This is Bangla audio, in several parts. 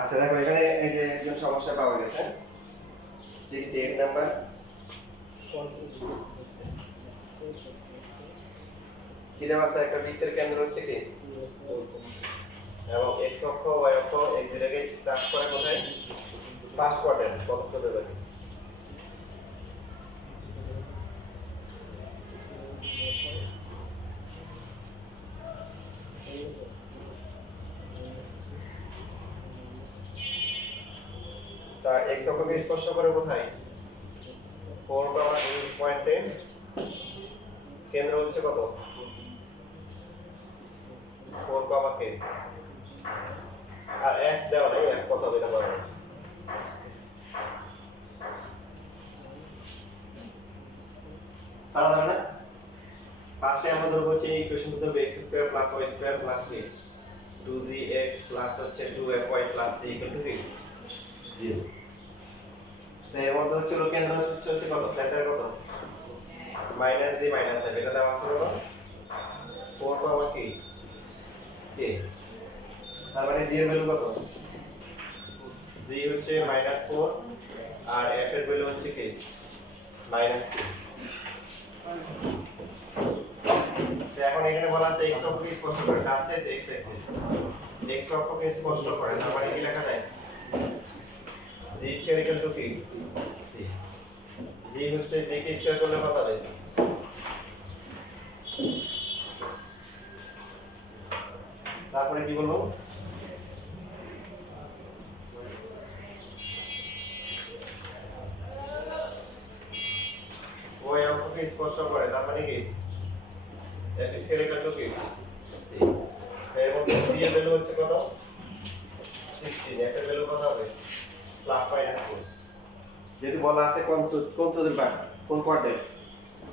আচ্ছা দেখো এখানে এই যে একজন সমস্যা পাওয়া গেছে 68 নাম্বার। কি দেওয়া আছে? একটা বৃত্তের কেন্দ্র হচ্ছে কি এবং x অক্ষ y অক্ষ এই দুটাকে টাচ করে কোথায়? ফার্স্ট কোয়াড্রেন্ট প্রথম দেবে। তা x অক্ষকে স্পর্শ করে কোথায়? 4,2 পয়েন্টে কেন্দ্র হচ্ছে কত? 4, k আর f দেওয়া নেই, f কত হবে এটা বলা নেই। পারা যাবে না? ফার্স্টে আমরা ধরবো হচ্ছে ইকুয়েশন ধরবো x square plus y square plus k 2gx plus হচ্ছে 2fy প্লাস c ইকুয়াল টু 0। তো এর মধ্যে হচ্ছে কেন্দ্র হচ্ছে কত? সেন্টার কত? মাইনাস জি মাইনাস f এটা দেওয়া আছে কত? 4, k তার মানে জি এর ভ্যালু কত? জি হচ্ছে -4 আর f এর ভ্যালু হচ্ছে কি? -k। এখন এখানে বলা আছে x অক্ষকে স্পর্শ করে, টাচে x অ্যাক্সিস x অক্ষকে স্পর্শ করে, তার মানে কি লেখা যায়? g স্কয়ার ইকুয়াল টু কি? c g হচ্ছে j কে স্কয়ার করলে কত হবে? তারপরে কি বলবো? y অক্ষকে স্পর্শ করে, তার মানে কি? f স্কয়ার ইকুয়াল টু কি? c। এর মধ্যে c এর ভ্যালু হচ্ছে কত? 16। f এর ভ্যালু কত হবে? Plus minus 4। যদি বলা আছে কোন চতুর্ভাগ, কোন কোয়াড্রেন্ট?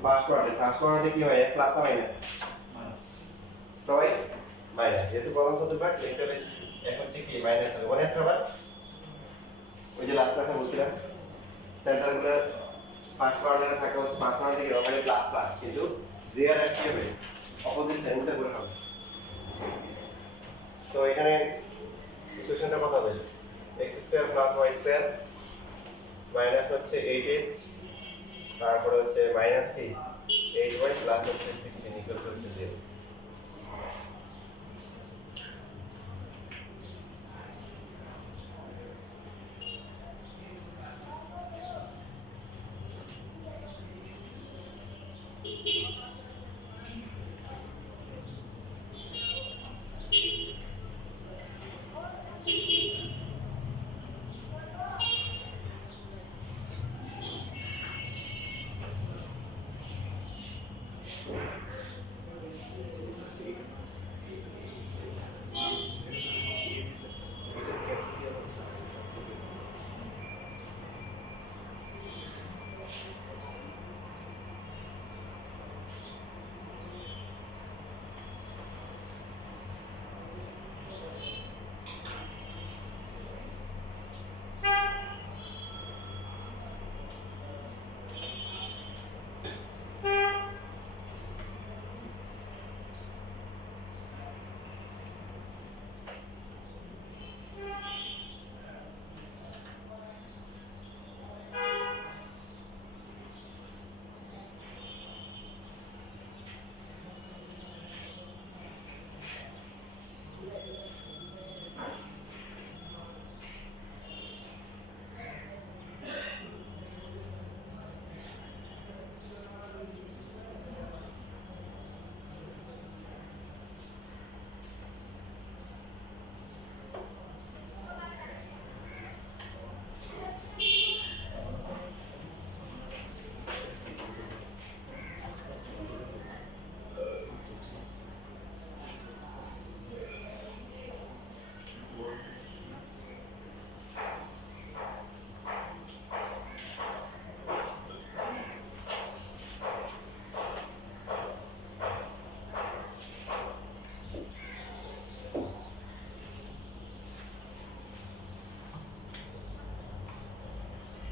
First quadrant. ফার্স্ট কোয়াড্রেন্টে কি হয়? প্লাস না মাইনাস? তবে মাইনাস। যেহেতু প্রথম চতুর্ভাগ লিখতে হবে f হচ্ছে কি? মাইনাস হবে। মনে আছে সবার? ওই যে লাস্ট ক্লাসে বলছিলাম সেন্টারগুলো ফার্স্ট কোয়াড্রেন্টে থাকে হচ্ছে ফার্স্ট কোয়াড্রেন্টে মানে প্লাস প্লাস, কিন্তু j আর f কি হবে? অপোজিট সাইড উল্টা করে হবে। তো এখানে ইকুয়েশনটা কত হবে? x square plus y square minus হচ্ছে 8x তারপরে হচ্ছে মাইনাস কি 8y প্লাস হচ্ছে 16 ইকুয়াল টু 0।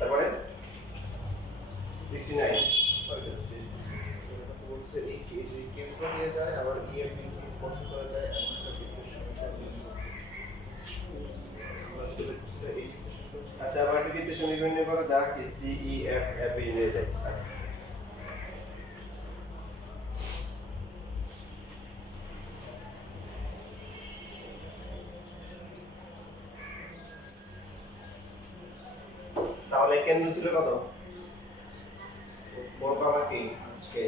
তারপরে 69 বলছে এই কেন্দ্র নিয়ে যায় আবার ইএমপি স্পর্শ করা যায় এমন একটা বৃত্তের সমীকরণ বৃত্তের সঙ্গে নির্ণয় করো যা কি C E F F A নিয়ে যায়। আচ্ছা তাহলে কেন্দ্র ছিল কত? 4, কি কে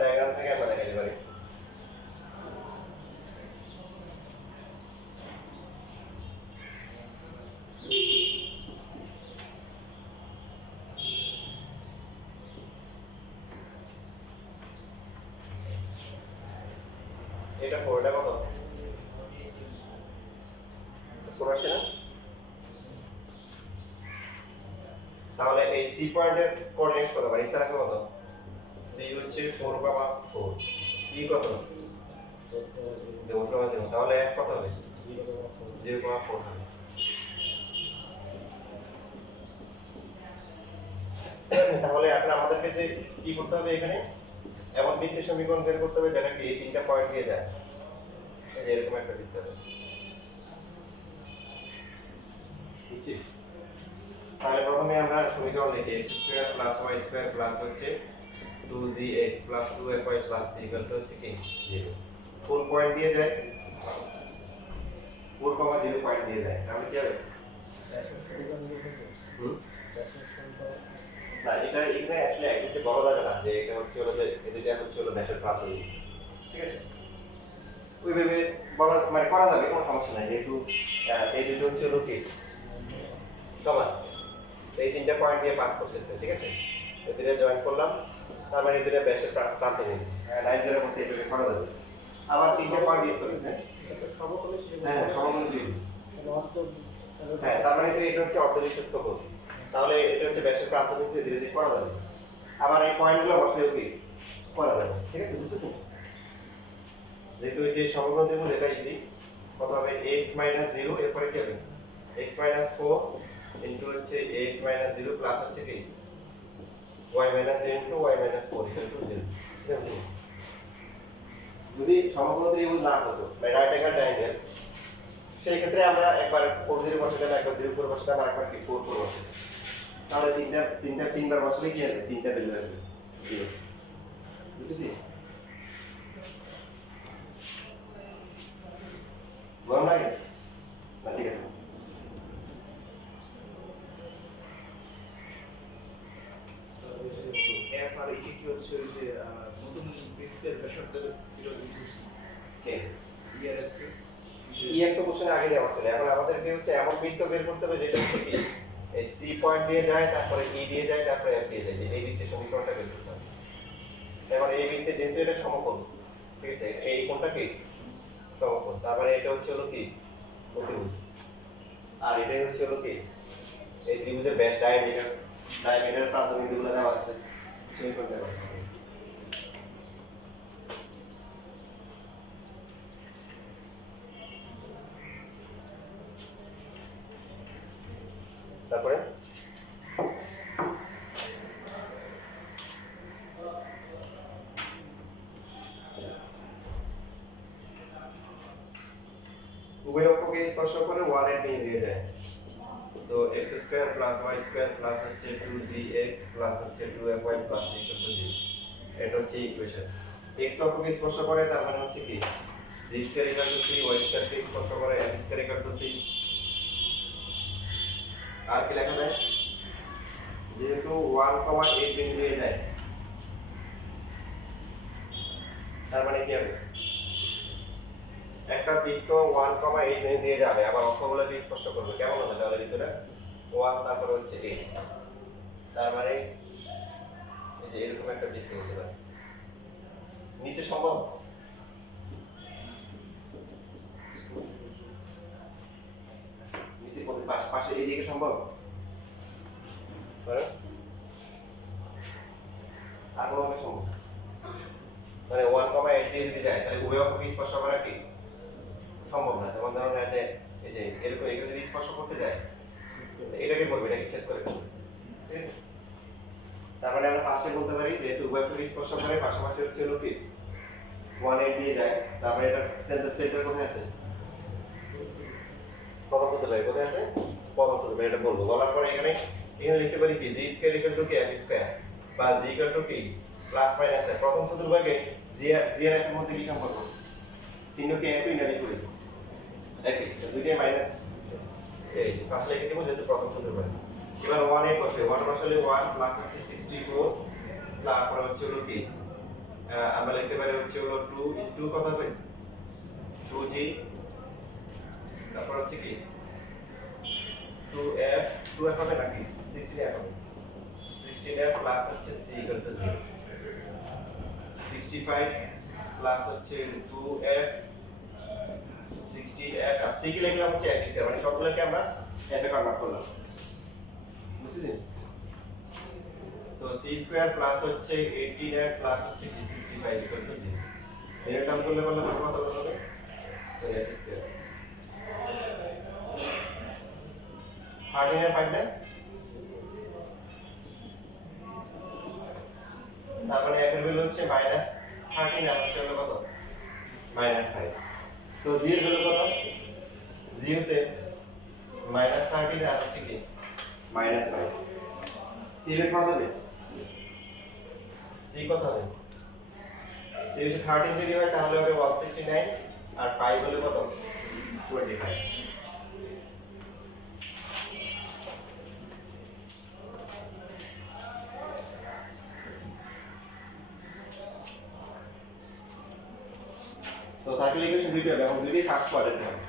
ডায়াগ্রাম থেকে আমরা দেখাতে পারি। এটা 4, এটা কত? 4 আসছে না? তাহলে এই সি পয়েন্টের কোঅর্ডিনেটস কত পারি? স্যার কত? সি হচ্ছে 4, 4 ই কত? 0, তাহলে f কত হবে? 0,4 হবে। তাহলে এখন আমাদেরকে যে কি করতে হবে এখানে এমন বৃত্তের সমীকরণ বের করতে হবে যেটা কি এই তিনটা পয়েন্ট দিয়ে যায়, এই যে এরকম একটা বৃত্ত হবে, বুঝছি? তাহলে প্রথমে আমরা সমীকরণ লিখি x² + y² প্লাস হচ্ছে 2gx + 2fy + c = হচ্ছে কি 0। কোন পয়েন্ট দিয়ে যায়? 4,0 পয়েন্ট দিয়ে যায়। তাহলে কি হবে? না এটা এখানে আসলে একসাথে বলা যাবে না যে এটা হচ্ছে হলো যে এটা হচ্ছে হলো ব্যাসের প্রাথমিক, ঠিক আছে? ওইভাবে বলা মানে করা যাবে, কোনো সমস্যা নাই, যেহেতু এই দুটো হচ্ছে হলো কি সমান, এই তিনটা পয়েন্ট দিয়ে পাস করতেছে, ঠিক আছে? এদিকে জয়েন করলাম, তার মানে এদিকে ব্যাসের প্রাথমিক লাইন ধরে বলছে এইভাবে করা যাবে। আবার তিনটা পয়েন্ট ইউজ করবেন, হ্যাঁ সমকোণী ত্রিভুজ, হ্যাঁ তার মানে এটা হচ্ছে অর্ধবৃত্তস্থ কোণ, তাহলে এটা হচ্ছে ব্যাসের প্রাথমিক ধীরে ধীরে করা যাবে। আবার এই পয়েন্টগুলো বসেও কি করা যাবে, ঠিক আছে? বুঝতেছেন? যেহেতু এই যে সমকোণ ত্রিভুজ এটা ইজি, কত হবে? x - 0 এরপরে কি হবে? x - 4 ইনটু হচ্ছে x - 0 প্লাস হচ্ছে কি y - 0 ইনটু y - 4 0। যদি সমকোণ ত্রিভুজ না হতো মানে রাইট অ্যাঙ্গেল ট্রায়াঙ্গেল, সেই ক্ষেত্রে আমরা একবার 4 0 বসাতাম, একবার 0 করে বসাতাম, আর একবার কি 4 করে বসাতাম, তাহলে তিনবার বসালে কি হবে? তিনটা ভ্যালু আসবে 0। বুঝেছি? গরম লাগে না? ঠিক আছে। এফ আর ই কি হচ্ছে ওই যে নতুন বৃত্তের ব্যাসার্ধের কে ই আর এফ EF তো কোশ্চেনে আগে দেওয়া ছিল, এখন আমাদেরকে হচ্ছে এমন বৃত্ত বের করতে হবে যেটা হচ্ছে কি এই সি পয়েন্ট দিয়ে যায়, তারপরে ই দিয়ে যায়, তারপরে এফ দিয়ে যায়, যে এই বৃত্তের সমীকরণটা বের করতে হবে। এবার এই বৃত্তে যেহেতু এটা সমকোণ, ঠিক আছে, এই কোণটা কি সমকোণ, তারপরে এটা হচ্ছে হলো কি অতিভুজ, আর এটাই হচ্ছে হলো কি এই ত্রিভুজের ব্যাস, ডায়ামিটার প্রান্ত বিন্দুগুলো দেওয়া আছে, সমীকরণ দেওয়া আছে। তারপরে উভয় অক্ষকে স্পর্শ করে 1 নিয়ে দিয়ে যায়। সো x² + y² প্লাস হচ্ছে 2gx প্লাস হচ্ছে 2fy প্লাস c = 0। এটা হচ্ছে ইকুয়েশন। x অক্ষকে স্পর্শ করে তার মানে হচ্ছে কি g² = c, y² কে স্পর্শ করে f² = c। আর কি লেখা যায়? যেহেতু 1,8 বিন্দু দিয়ে যায়, তার মানে কি হবে? একটা বৃত্ত 1,8 বিন্দু দিয়ে যাবে, আবার অক্ষগুলোকে স্পর্শ করবে, কেমন হবে তাহলে বৃত্তটা? 1 তারপর হচ্ছে 8, তার মানে এই যে এরকম একটা বৃত্ত হতে পারে। নিচে সম্ভব? নিচে পাশে এইদিকে সম্ভব? আর কোনোভাবে সম্ভব? মানে 1,8 দিয়ে যদি যায় তাহলে উভয় অক্ষকে স্পর্শ করা কি সম্ভব না। যেমন ধরুন যে এই যে এরকম এগুলো যদি স্পর্শ করতে যায়, এটাকে করবে, এটাকে ছেদ করে ফেলবে, ঠিক আছে? তার মানে আমরা ফার্স্টে বলতে পারি যেহেতু উভয় অক্ষকে স্পর্শ করে, পাশাপাশি হচ্ছে হলো কি 1 8 দিয়ে যায়, তারপরে এটা সেন্টার কোথায় আছে? প্রথম সূত্র কোথায় আছে? প্রথম সূত্র, এটা বলবো। বলার পরে এখানে লিখতে পারি কি জি স্কয়ার ইকুয়াল টু কি এফ স্কয়ার, বা জি ইকুয়াল টু কি প্লাস মাইনাস এফ। প্রথম সূত্র ভাগে জি আর এফ এর মধ্যে কি সম্পর্ক? চিহ্ন কি একই না বিপরীত? একই, দুইটাই মাইনাস। এই পাশে লিখে দেবো যেহেতু প্রথম সূত্র ভাগে। এবার 1 8 বসে 1 বসালে 1 প্লাস হচ্ছে 64, তারপর হচ্ছে হলো কি আমরা লিখতে পারি হচ্ছে হলো 2 ইনটু কত হবে? 2g, তারপর হচ্ছে কি 2f, 2f হবে নাকি 16f হবে, 16f প্লাস হচ্ছে c ইকুয়াল টু 0, 65 প্লাস হচ্ছে 2f, 16f আর c কে লিখলাম হচ্ছে f স্কয়ার, মানে সবগুলোকে আমরা f এ কনভার্ট করলাম, বুঝছেন? সো c স্কয়ার প্লাস হচ্ছে 18f প্লাস হচ্ছে কি 65 ইকুয়াল টু 0, এর টার্ম করলে কত হবে? সো f স্কয়ার 13 এর 5 না, তার মানে f এর ভ্যালু হচ্ছে -13 আর হচ্ছে হলো কত? -5। সো g এর ভ্যালু কত? g হচ্ছে -13 আর হচ্ছে কি -5। c এর কত হবে? c কত হবে? c হচ্ছে 13 যদি হয় তাহলে হবে 169 আর 5 হলে কত? 25। তো সার্কেল ইকুয়েশন দুইটা হবে, এবং দুইটাই ফার্স্ট কোয়াড্রেন্ট হবে।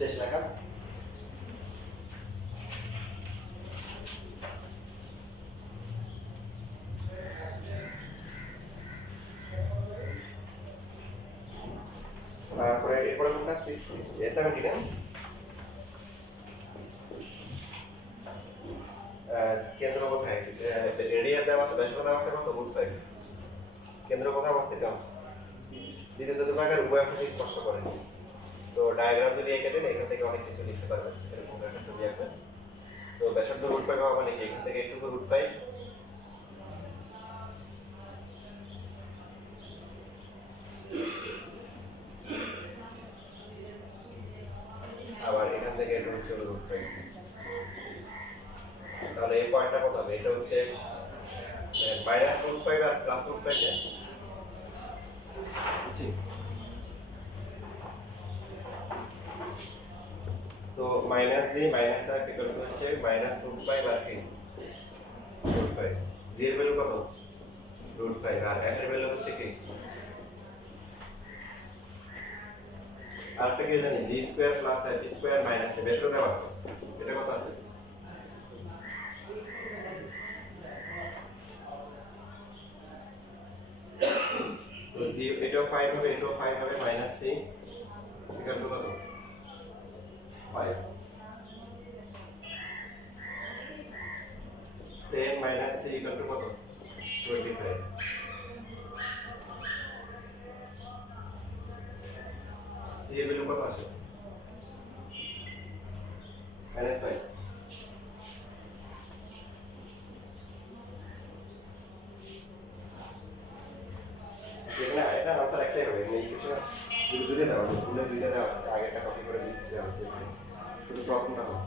শেষ লেখা। তারপরে এরপরে কোনটা 70 না? কেন্দ্র কোথায়? রেডিয়াস দেওয়া আছে, ব্যাসার্ধ দেওয়া আছে কত? বুঝতে পারি। কেন্দ্র কোথায় অবস্থিত? দ্বিতীয় চতুর্ভাগের উভয় অক্ষকে স্পর্শ করে। তো ডায়াগ্রাম যদি এঁকে দেন এখান থেকে অনেক কিছু লিখতে পারবেন, এরকম একটা ছবি আঁকবেন। তো ব্যাসার্ধ রুট পাই পাওয়া মানে কি এখান থেকে একটু রুট পাই, আবার এখান থেকে এটা হচ্ছে রুট 5। তাহলে এই পয়েন্টটা কত হবে? এটা হচ্ছে মাইনাস রুট 5 আর প্লাস রুট 5 এ বুঝছি। So minus G minus R equal to হচ্ছে মাইনাস রুট 5 আর কি রুট 5। জি এর ভ্যালু কত? রুট 5 আর এফ এর ভ্যালু হচ্ছে কি? আর একটা কি জানি G square plus F square minus এ বের করে দেওয়া আছে। এটা কত আছে? তো জি এটাও 5 হবে, এটাও 5 হবে, মাইনাস সি ইকুয়াল টু কত? 5। 10 মাইনাস সি ইকুয়াল টু কত? 25। সি এর ভ্যালু কত আসে? মাইনাস 5। যেখানে এটা আনসার একটাই হবে, মানে ইকুয়েশন দুটো দেওয়া আছে, দুটো দেওয়া আছে, আগে একটা কপি করে দিতে হবে, শুধু প্রথমটা হবে।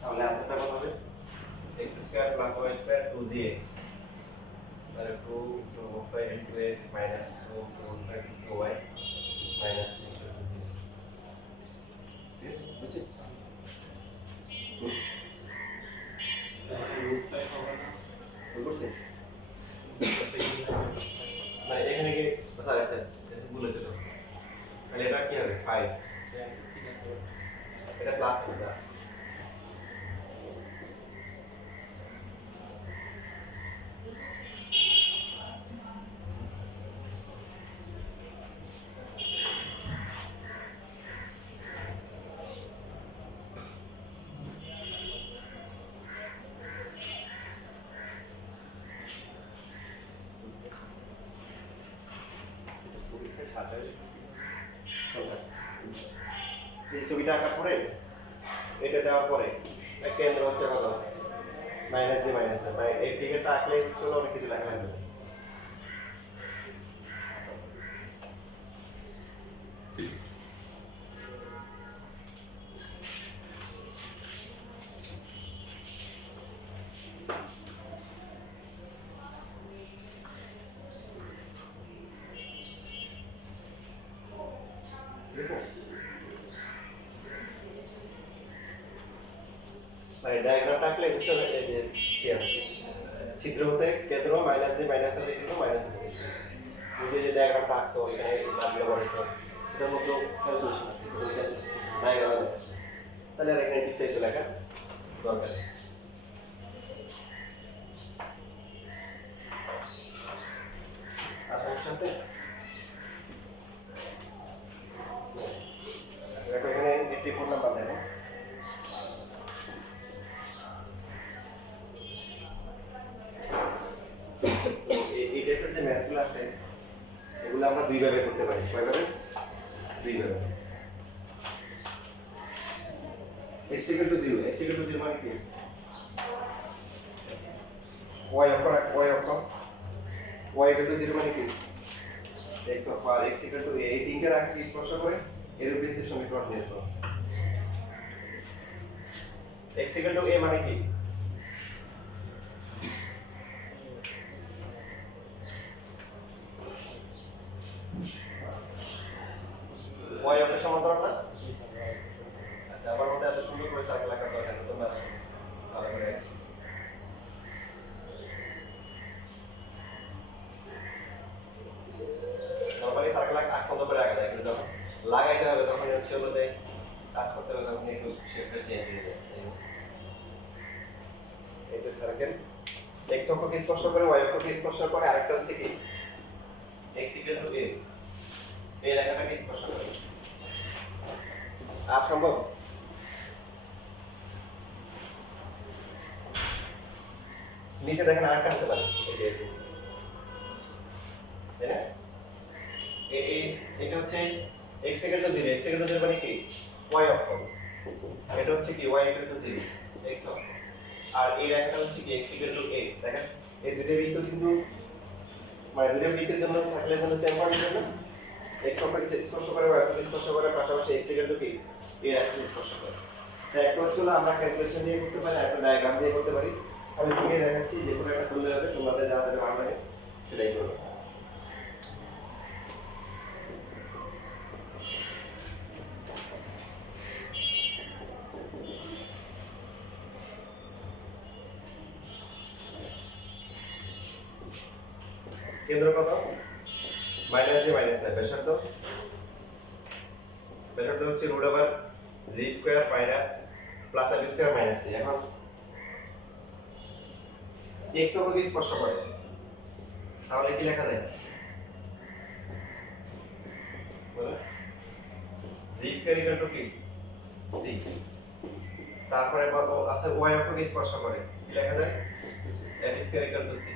তাহলে আনসারটা কত হবে? x square plus y square 2gx, তাহলে 2 to 5 into x minus 2 to 5 into y minus 6 to 0। Yes, বুঝছি? বুঝছি? মানে এখানে কি স্যার আচ্ছা বলেছে তো, তাহলে এটা কি হবে? 5। এটা প্লাস হবে না। এই ছবিটা আঁকার পরে এটা দেওয়ার পরে কেন্দ্র হচ্ছে কত? মাইনাস জি মাইনাস এ, তাই এই ফিগারটা আঁকলে চলো অনেক কিছু লেখা লাগবে। ঠিক আছে? মানে ডায়াগ্রামটা আঁকলে হচ্ছে এই যে সিএম চিত্র হতে কেন্দ্র মাইনাস জি মাইনাস এ লিখলো মাইনাস এ লিখলো। বুঝে যে ডায়াগ্রামটা আঁকছো এখানে লাগলো বলেছো এটার মধ্যে ক্যালকুলেশন আছে, ডায়াগ্রামে দেখাচ্ছে, তাহলে আর এখানে বিস্তারিত লেখা দরকার নেই। আর সমস্যা আছে? দেখো এখানে 84 নাম্বার দেখো, এই টাইপের যে ম্যাথগুলো আছে এগুলো আমরা দুই ভাবে করতে পারি। কয়ভাবে? দুই ভাবে। x equal to 0, x equal to 0 মানে কি? y equal to 0 মানে কি? x of r, x equal to a, এই তিনটে রাখি স্পর্শ করে এর বৃত্তের সমীকরণ বের করো। x equal to a মানে কি? y অক্ষের সমান্তরাল না? আচ্ছা, আমার মতে এত সুন্দর করে সার্কেল আঁকার দরকার নেই, তোমরা ভালো করে নরমালি সার্কেল আঁকা করে আঁকা যায়, কিন্তু যখন লাগাইতে হবে তখন হচ্ছে হলো যে কাজ করতে হবে তখন একটু শেপটা চেঞ্জ হয়ে যায়। এটা সার্কেল x অক্ষকে স্পর্শ করে y অক্ষকে স্পর্শ করে, আরেকটা হচ্ছে কি x equal to a, এই রেখাটাকে স্পর্শ করে। আর সম্ভব? নিচে দেখেন আরেকটা হতে পারে, তাই না? এটা হচ্ছে x equal to 0, x equal to 0 মানে কি? y অক্ষ। এটা হচ্ছে কি y equal to 0, x অক্ষ। আর এই রেখাটা হচ্ছে কি x equal to a। দেখেন এই দুটো বৃত্ত কিন্তু মানে দুটো বৃত্তের জন্য সার্কেলের জন্য সেম পয়েন্ট হবে না? x অক্ষকে স্পর্শ করে y অক্ষকে স্পর্শ করে পাশাপাশি x ইকুয়াল টু কি এর অক্ষকে স্পর্শ করে। তাই একটা হচ্ছে হলো আমরা ক্যালকুলেশন দিয়ে করতে পারি, একটা ডায়াগ্রাম দিয়ে করতে পারি। আমি তোমাকে দেখাচ্ছি যে কোনো একটা করলে হবে, তোমাদের যা যা ভালো লাগে সেটাই করো। কেন্দ্র কত? Minus G minus I. ব্যাসার্ধ হচ্ছে root over G square minus plus I square minus C. এখন x অক্ষকে স্পর্শ করে, তাহলে কি লেখা যায়? বলো। জি স্কয়ার ইকুয়াল টু কি সি। তারপরে কত আছে y অক্ষকে স্পর্শ করে, কি লেখা যায়? f square equal to C.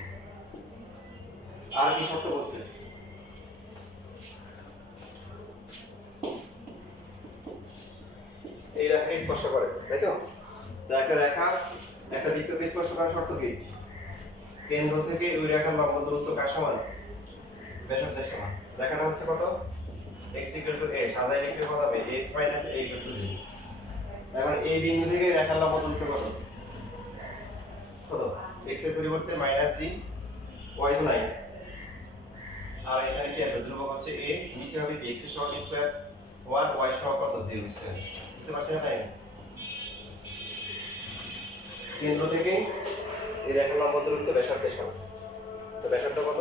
আর কি শর্ত বলছে? এই রেখাকে স্পর্শ করে, তাই তো? একটা রেখা একটা বৃত্তকে স্পর্শ করার শর্ত কি? কেন্দ্র থেকে ওই রেখার লম্ব দূরত্ব কার সমান? ব্যাসার্ধের সমান। রেখাটা হচ্ছে কত? x a। সাজায় লিখলে কত হবে? x a = 0। এখন এই বিন্দু থেকে রেখার লম্ব দূরত্ব কত? কত? x এর পরিবর্তে -g, y তো নাই। আর এখানে কি আছে? ধ্রুবক হচ্ছে a, নিচে হবে কি x এর সহগ স্কয়ার 1, y সহগ কত? 0 স্কয়ার। বুঝতে পারছেন তাই না? কেন্দ্র থেকে এই রেখার লম্ব দূরত্ব ব্যাসার্ধের সমান। তো ব্যাসার্ধ কত?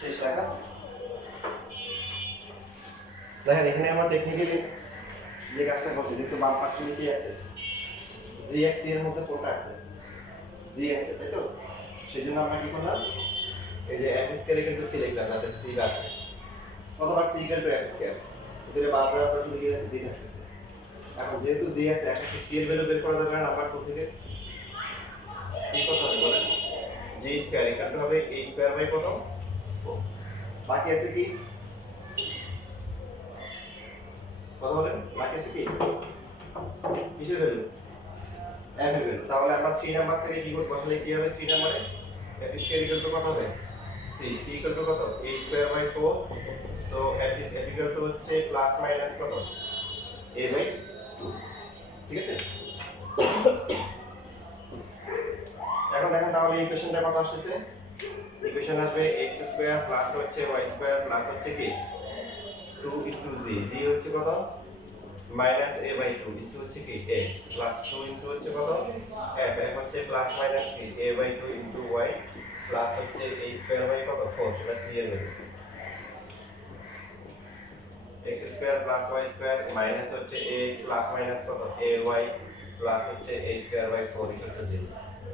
শেষ লেখা। দেখেন এখানে আমরা টেকনিক্যালি যে কাজটা করছি, যেহেতু বাম পাশে কি আছে, জি এক্স এর মধ্যে কোনটা আছে, জি আছে, তাই তো? সেই জন্য আমরা কি করলাম, এই যে F square equal to C লিখলাম, তাতে সি বাদ, অথবা C equal to F square, এদের বাদ দেওয়ার পর শুধু জি থাকতেছে। এখন যেহেতু জি আছে, এখন কি সি এর ভ্যালু বের করা যাবে না নাম্বার 2 থেকে? সি কত হবে বলেন? জি স্কয়ার ইকুয়াল টু হবে a স্কয়ার বাই কত? 4। বাকি আছে কি? কথা বলেন, বাকি আছে কি? কিসের ভ্যালু? f এর ভ্যালু। তাহলে আমরা 3 নাম্বার থেকে কি করব, বসালে কি হবে? 3 নম্বরে f স্কয়ার ইকুয়াল টু কত হবে? c ইকুয়াল টু কত? a square by 4। So f equal to হচ্ছে প্লাস মাইনাস কত? a by 2। ঠিক আছে? এখন দেখেন তাহলে ইকুয়েশনটা কত আসছে? ইকুয়েশন আসবে x স্কয়ার প্লাস হচ্ছে y স্কয়ার প্লাস হচ্ছে কি 2 ইনটু z, z হচ্ছে কত? মাইনাস a বাই 2 ইনটু হচ্ছে কি x প্লাস 2 ইনটু হচ্ছে কত? f, f হচ্ছে প্লাস মাইনাস কি a by 2 into y plus হচ্ছে a স্কয়ার বাই কত? 4, সেটা c এর value. x square plus y square minus হচ্ছে ax প্লাস মাইনাস কত? ay প্লাস হচ্ছে a square by 4 equal to 0।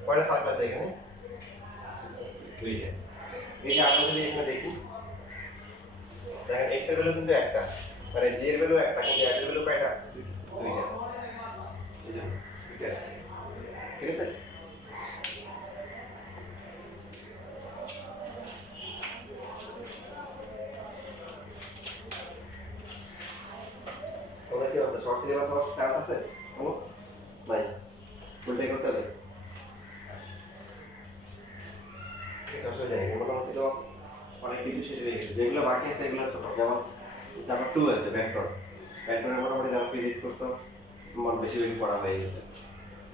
কয়টা সার্কেল আছে এখানে? দুইটা। এই যে আমরা যদি এখানে দেখি, দেখেন x এর ভ্যালু কিন্তু একটা, মানে g এর ভ্যালু একটা, কিন্তু f এর ভ্যালু কয়টা? দুইটা। এই যে দুইটা আছে। ঠিক আছে? ওটা কি আছে? শর্ট সিলেবাস আমার চান্স আছে? কোনো নাই, ফুলটাই করতে হবে। কিছু অসুবিধা নেই, মোটামুটি তো অনেক কিছু শেষ হয়ে গেছে। যেগুলো বাকি আছে এগুলো ছোট, যেমন তারপর 2 আছে ভেক্টর, ভেক্টরের মোটামুটি যারা ফিজিক্স করছো মন বেশি বেশি পড়া হয়ে গেছে।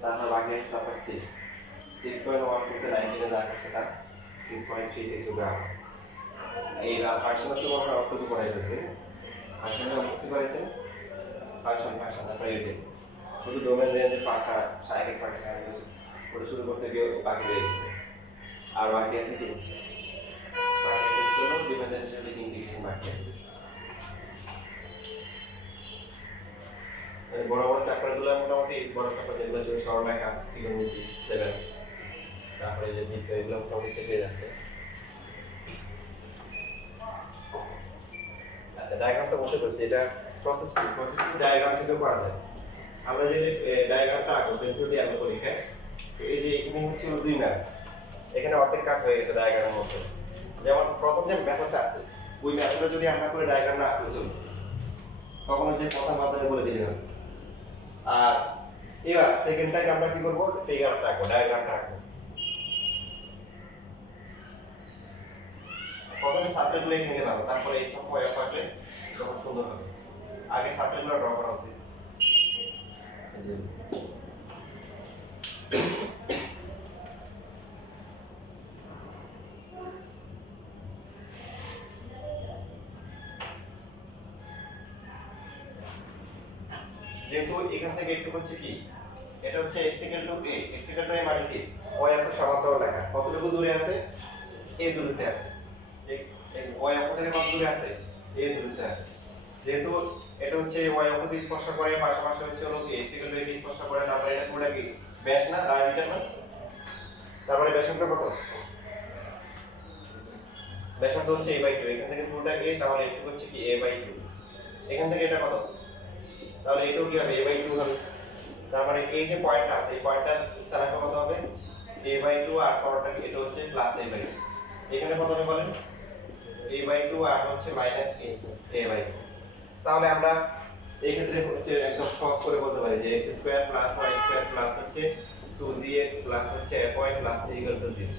তারপর বাকি আছে তারপর 6.1 করতে 19 যা করছে তার 6.3 থেকে গ্রাম। এই ফাংশনের তো আমরা অতটুকু পড়াই গেছে। ফাংশনের অবশ্যই করেছেন ফাংশন তারপর ইউনিট, শুধু ডোমেন রেঞ্জের পাখা সাইকেল ফাংশন ওটা শুরু করতে গিয়ে বাকি রয়ে গেছে। আর বাকি আছে কি? বাকি আছে চলো ডিপেন্ডেন্সিয়াল ইন্টিগ্রেশন বাকি আছে। বড় বড় চ্যাপ্টারগুলো মোটামুটি বড় চ্যাপ্টার যেগুলো হচ্ছে সরলরেখা, ত্রিকোণমিতি 7, তারপরে যে বৃত্ত, এগুলো মোটামুটি শেষ হয়ে যাচ্ছে। আচ্ছা, ডায়াগ্রামটা বসে করছি, এটা প্রসেস টু ডায়াগ্রাম থেকে করা যায়। আমরা যে ডায়াগ্রামটা আঁকবো পেন্সিল দিয়ে আঁকবো পরীক্ষায়, এই যে এখানে হচ্ছে 2 ম্যাপ, এখানে অর্ধেক কাজ হয়ে গেছে ডায়াগ্রামের মধ্যে। যেমন প্রথম যে মেথডটা আছে, ওই মেথডটা যদি আমরা করে ডায়াগ্রামটা আঁকতে চলবো, তখন যে প্রথম মাত্রাটা বলে দিলে হবে। আর এবার সেকেন্ড টাইম আমরা কি করবো? ফিগারটা আঁকবো, ডায়াগ্রামটা আঁকবো। প্রথমে সার্কেলগুলো এখানে নিয়ে যাবো, তারপরে এই সব পয়েন্ট আঁকলে তখন সুন্দর হবে। আগে সার্কেলগুলো ড্র করা উচিত। যেহেতু এখান থেকে একটু হচ্ছে কি, এটা হচ্ছে x equal to a, x equal to a মানে কি y অক্ষ সমান্তরাল রেখা, কতটুকু দূরে আছে? a দূরত্বে আছে। x y অক্ষ থেকে কত দূরে আছে? a দূরত্বে আছে। যেহেতু এটা হচ্ছে y অক্ষকে স্পর্শ করে, পাশাপাশি হচ্ছে হলো কি x ইকুয়াল টু a কে স্পর্শ করে, তারপরে এটা পুরোটা কি ব্যাস না, ডায়ামিটার না? তারপরে ব্যাসার্ধ কত? ব্যাসার্ধ হচ্ছে a বাই 2, এখান থেকে পুরোটা a, তাহলে একটু হচ্ছে কি a বাই 2, এখান থেকে এটা কত? তাহলে এটাও কি হবে? a বাই 2 হবে। তার মানে এই যে পয়েন্টটা আছে, এই পয়েন্টটার স্থানাঙ্ক কত হবে? a বাই 2, আর পাওয়ারটা এটা হচ্ছে প্লাস a বাই 2। এখানে কত হবে বলেন? a বাই 2 আর হচ্ছে মাইনাস a বাই 2। তাহলে আমরা এই ক্ষেত্রে হচ্ছে একদম সহজ করে বলতে পারি যে x square plus y square plus হচ্ছে 2gx প্লাস হচ্ছে fy প্লাস c ইকুয়াল টু 0।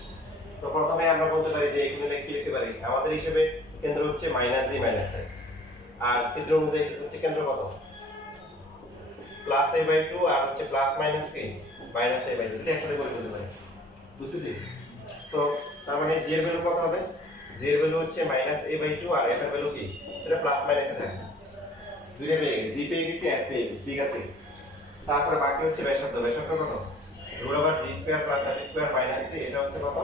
তো প্রথমে আমরা বলতে পারি যে এখানে কি লিখতে পারি? আমাদের হিসেবে কেন্দ্র হচ্ছে মাইনাস g মাইনাস i, আর চিত্র অনুযায়ী হচ্ছে কেন্দ্র কত? প্লাস a বাই 2 আর হচ্ছে প্লাস মাইনাস কি মাইনাস a বাই 2, এটা একসাথে করে ফেলতে পারি। বুঝছিস? তো তার মানে g এর ভ্যালু কত হবে? g এর ভ্যালু হচ্ছে মাইনাস a বাই 2, আর f এর ভ্যালু কি? এটা প্লাস মাইনাসে থাকে। দুইটা পেয়ে গেছি, g পেয়ে গেছি, f পেয়ে গেছি। ঠিক আছে, তারপরে বাকি হচ্ছে ব্যাসার্ধ। ব্যাসার্ধ কত? √g square plus f square minus c, এটা হচ্ছে কত?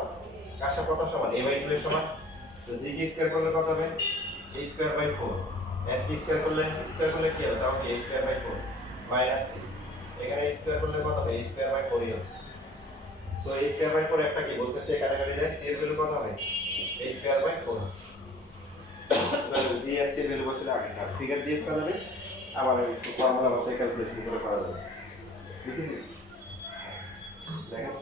কার সাথে কত সমান? a বাই 2 এর সমান। তো জি কে স্কয়ার করলে কত হবে a স্কয়ার বাই 4 f কে স্কয়ার করলে কি হবে তাও কি a square by 4 minus c এখানে a স্কয়ার করলে কত হবে a স্কয়ার বাই 4 হবে তো a স্কয়ার বাই 4 একটা কি বলছে তে কাটাকাটি যায় c এর ভ্যালু কত হবে a স্কয়ার বাই 4 তাহলে জি এফ সি এর ভ্যালু বসলে আগে কাট ফিগার দিয়ে করা যাবে আবার একটু ফর্মুলা বসে ক্যালকুলেশন করে করা যাবে বুঝছিস দেখেন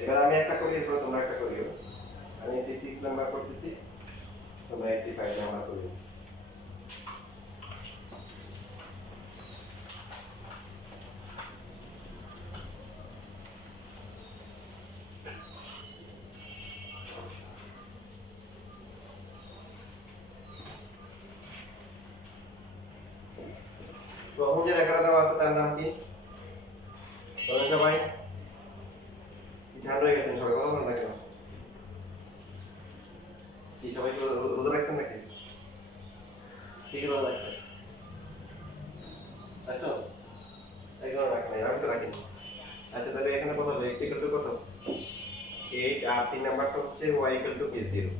এবার আমি একটা করি এরপর তোমরা একটা করিও আমি 86 নাম্বার করতেছি তোমরা 85 নাম্বার করিও প্রথম যে রেখাটা দেওয়া আছে তার নাম কি তোমরা সবাই ধ্যান রয়ে গেছেন সবাই কথা বলেন না কেন কি সবাই রোজা রাখছেন নাকি কি কি রোজা রাখছেন রাখছো একজন রাখেন আমি তো রাখিনি আচ্ছা তাহলে এখানে কত হবে x ইকুয়াল টু কত 8 আর 3 নাম্বারটা হচ্ছে y ইকুয়াল টু k0